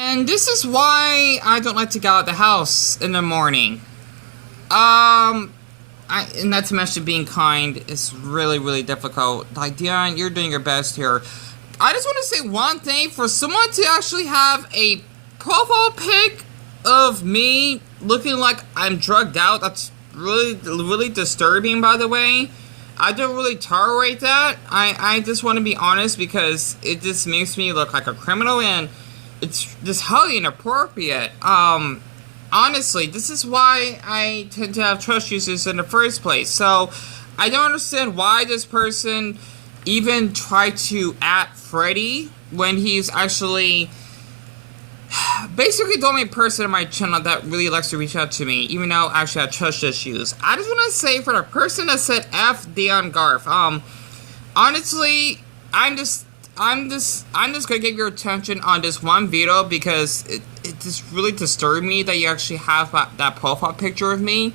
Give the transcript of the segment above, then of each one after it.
And this is why I don't like to get out of the house in the morning. And not to mention being kind is really, really difficult. Like, Dion, you're doing your best here. I just want to say one thing. For someone to actually have a profile pic of me looking like I'm drugged out, that's really, really disturbing, by the way. I don't really tolerate that. I just want to be honest because it just makes me look like a criminal and it's just highly inappropriate. Honestly, this is why I tend to have trust issues in the first place. So, I don't understand why this person even tried to at Freddy when he's actually basically the only person on my channel that really likes to reach out to me, even though I actually have trust issues. I just want to say for the person that said F Deon Garth, honestly, I'm just gonna give your attention on this one video because it just really disturbed me that you actually have that profile picture of me.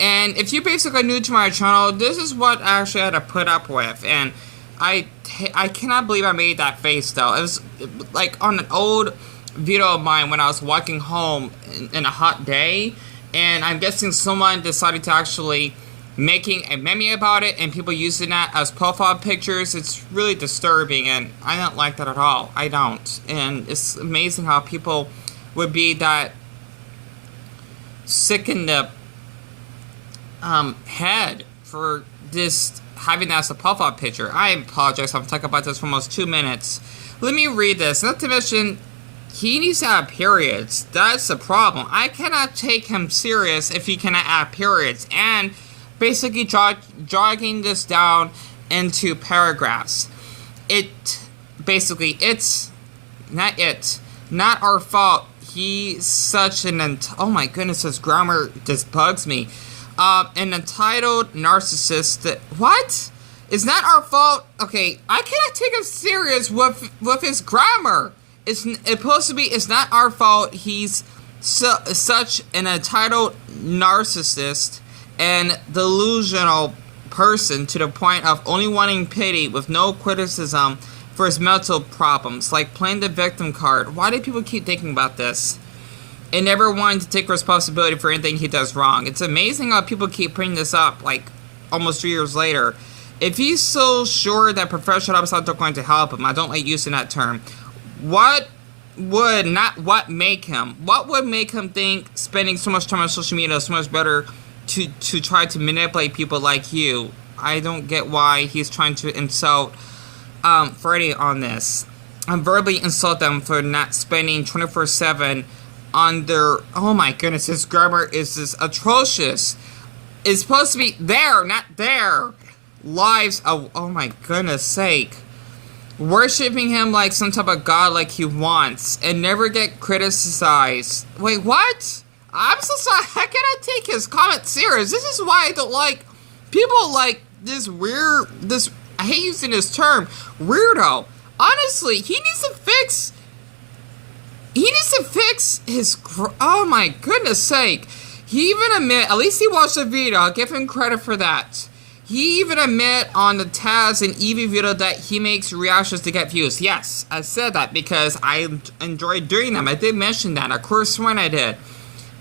And if you're basically new to my channel, this is what I actually had to put up with. And I cannot believe I made that face though. It was like on an old video of mine when I was walking home in a hot day, and I'm guessing someone decided to actually making a meme about it and people using that as profile pictures. It's really disturbing and I don't like that at all. I don't. And it's amazing how people would be that sick in the head for this having that as a profile picture. I apologize, I'm talking about this for almost 2 minutes. Let me read this. Not to mention, he needs to have periods. That's the problem. I cannot take him serious if he cannot have periods. And basically jogging this down into paragraphs. It's not our fault. He's such an oh my goodness, his grammar just bugs me. An entitled narcissist. What? It's not our fault. Okay, I cannot take him serious with his grammar. It's supposed to be. It's not our fault. He's such an entitled narcissist and delusional person to the point of only wanting pity with no criticism for his mental problems, like playing the victim card. Why do people keep thinking about this? And never wanting to take responsibility for anything he does wrong. It's amazing how people keep bringing this up, like, almost 3 years later. If he's so sure that professional help is not going to help him, I don't like using that term. What would make him think spending so much time on social media is so much better to try to manipulate people like you? I don't get why he's trying to insult Freddy on this. And verbally insult them for not spending 24/7 on their, oh my goodness, his grammar is just atrocious. It's supposed to be there, not there. Lives of, oh my goodness sake. Worshipping him like some type of god like he wants and never get criticized. Wait, what? I'm so sorry, I cannot take his comment serious. This is why I don't like people like this weird, I hate using this term, weirdo. Honestly, he needs to fix his, oh my goodness sake. He even admit, at least he watched the video, I'll give him credit for that. He even admit on the Taz and Evie video that he makes reactions to get views. Yes, I said that because I enjoy doing them. I did mention that, of course when I did.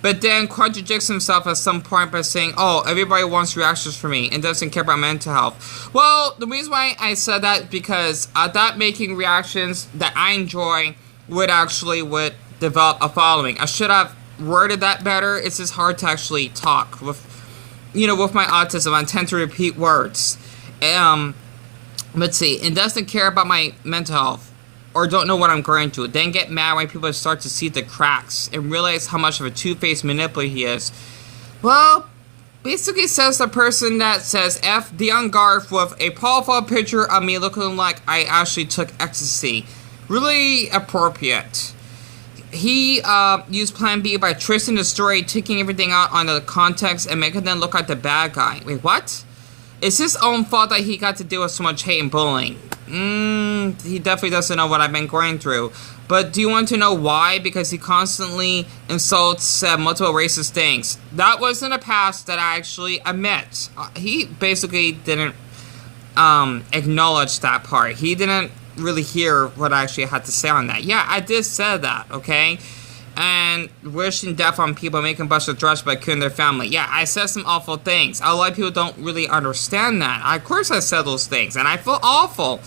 But then contradicts himself at some point by saying, oh, everybody wants reactions from me and doesn't care about mental health. Well, the reason why I said that is because that making reactions that I enjoy would develop a following. I should have worded that better. It's just hard to actually talk with, with my autism. I tend to repeat words. Let's see. And doesn't care about my mental health or don't know what I'm going to. Then get mad when people start to see the cracks and realize how much of a two-faced manipulator he is. Well, basically says the person that says F Deon Garth with a profile picture of me looking like I actually took ecstasy. Really appropriate. He used Plan B by twisting the story, taking everything out on the context, and making them look like the bad guy. Wait, what? It's his own fault that he got to deal with so much hate and bullying. He definitely doesn't know what I've been going through. But do you want to know why? Because he constantly insults multiple racist things. That was in the past that I actually admit. He basically didn't acknowledge that part. He didn't really hear what I actually had to say on that. Yeah, I did say that, okay? And wishing death on people, making bunch of threats by killing their family. Yeah, I said some awful things. A lot of people don't really understand that. Of course I said those things, and I feel awful.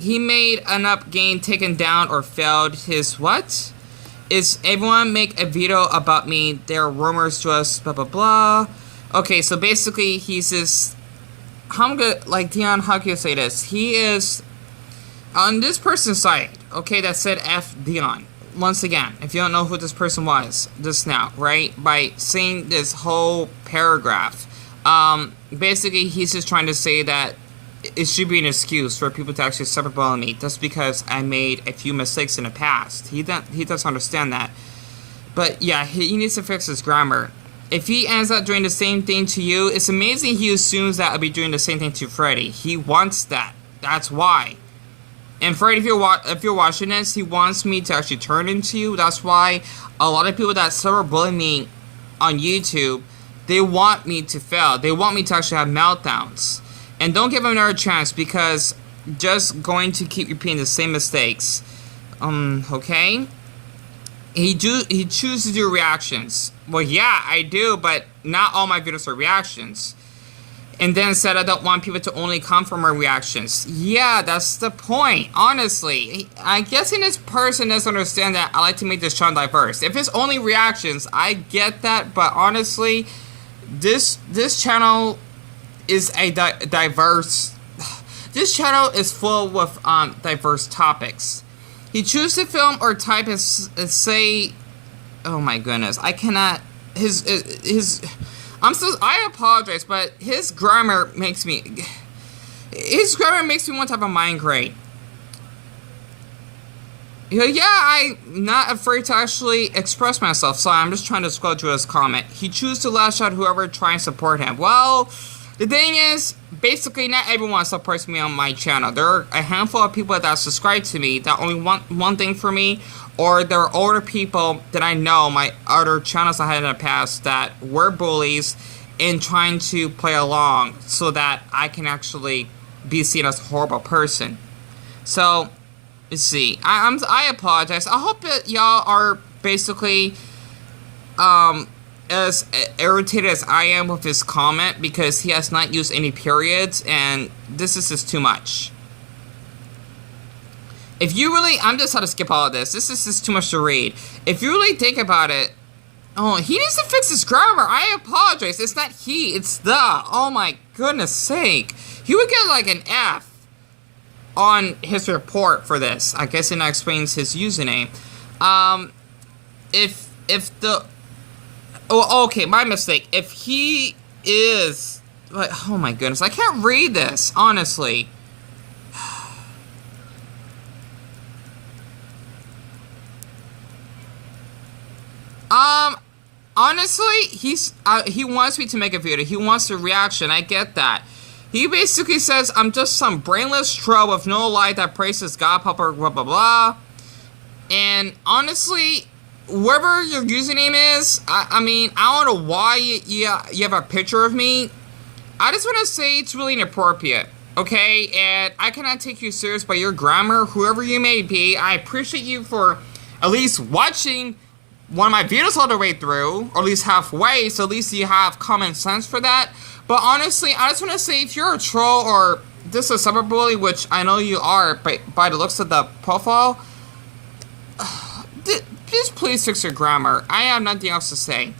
He made an up game taken down or failed his what? Is everyone make a video about me? There are rumors just blah blah blah. Okay, so basically he's this. How good, like Deon, how can you say this? He is on this person's side, okay, that said F Deon. Once again, if you don't know who this person was just now, right? By saying this whole paragraph, basically he's just trying to say that it should be an excuse for people to actually cyberbully me just because I made a few mistakes in the past. He does understand that. But yeah, he needs to fix his grammar. If he ends up doing the same thing to you, it's amazing he assumes that I'll be doing the same thing to Freddy. He wants that. That's why. And Freddy, if you're watching this, he wants me to actually turn into you. That's why a lot of people that cyberbully me on YouTube, they want me to fail. They want me to actually have meltdowns. And don't give him another chance, because just going to keep repeating the same mistakes. Okay? He chooses to do reactions. Well, yeah, I do, but not all my videos are reactions. And then said I don't want people to only come from my reactions. Yeah, that's the point, honestly. I guess this person doesn't understand that I like to make this channel diverse. If it's only reactions, I get that, but honestly, this channel is a diverse... This channel is full with diverse topics. He chooses to film or type and say... Oh my goodness, I cannot... I apologize, but his grammar makes me... His grammar makes me want to have a migraine. Yeah, I'm not afraid to actually express myself, so I'm just trying to scroll through his comment. He chooses to lash out whoever tries to support him. Well, the thing is, basically not everyone supports me on my channel. There are a handful of people that subscribe to me that only want one thing for me, or there are older people that I know, my other channels I had in the past, that were bullies and trying to play along so that I can actually be seen as a horrible person. So, let's see. I apologize. I hope that y'all are basically as irritated as I am with his comment, because he has not used any periods, and this is just too much. If you really... I'm just going to skip all of this. This is just too much to read. If you really think about it... Oh, he needs to fix his grammar. I apologize. It's not he. It's the... Oh my goodness sake. He would get like an F on his report for this. I guess it now explains his username. If the... Oh, okay. My mistake. If he is... Like, oh my goodness. I can't read this, honestly. Honestly, he wants me to make a video. He wants a reaction. I get that. He basically says, I'm just some brainless troll with no light that praises God, Papa, blah, blah, blah. And honestly, whoever your username is, I mean, I don't know why you have a picture of me. I just want to say it's really inappropriate, okay? And I cannot take you serious by your grammar, whoever you may be. I appreciate you for at least watching one of my videos all the way through, or at least halfway, so at least you have common sense for that. But honestly, I just want to say, if you're a troll or this is a cyberbully, which I know you are by the looks of the profile, just please fix your grammar. I have nothing else to say.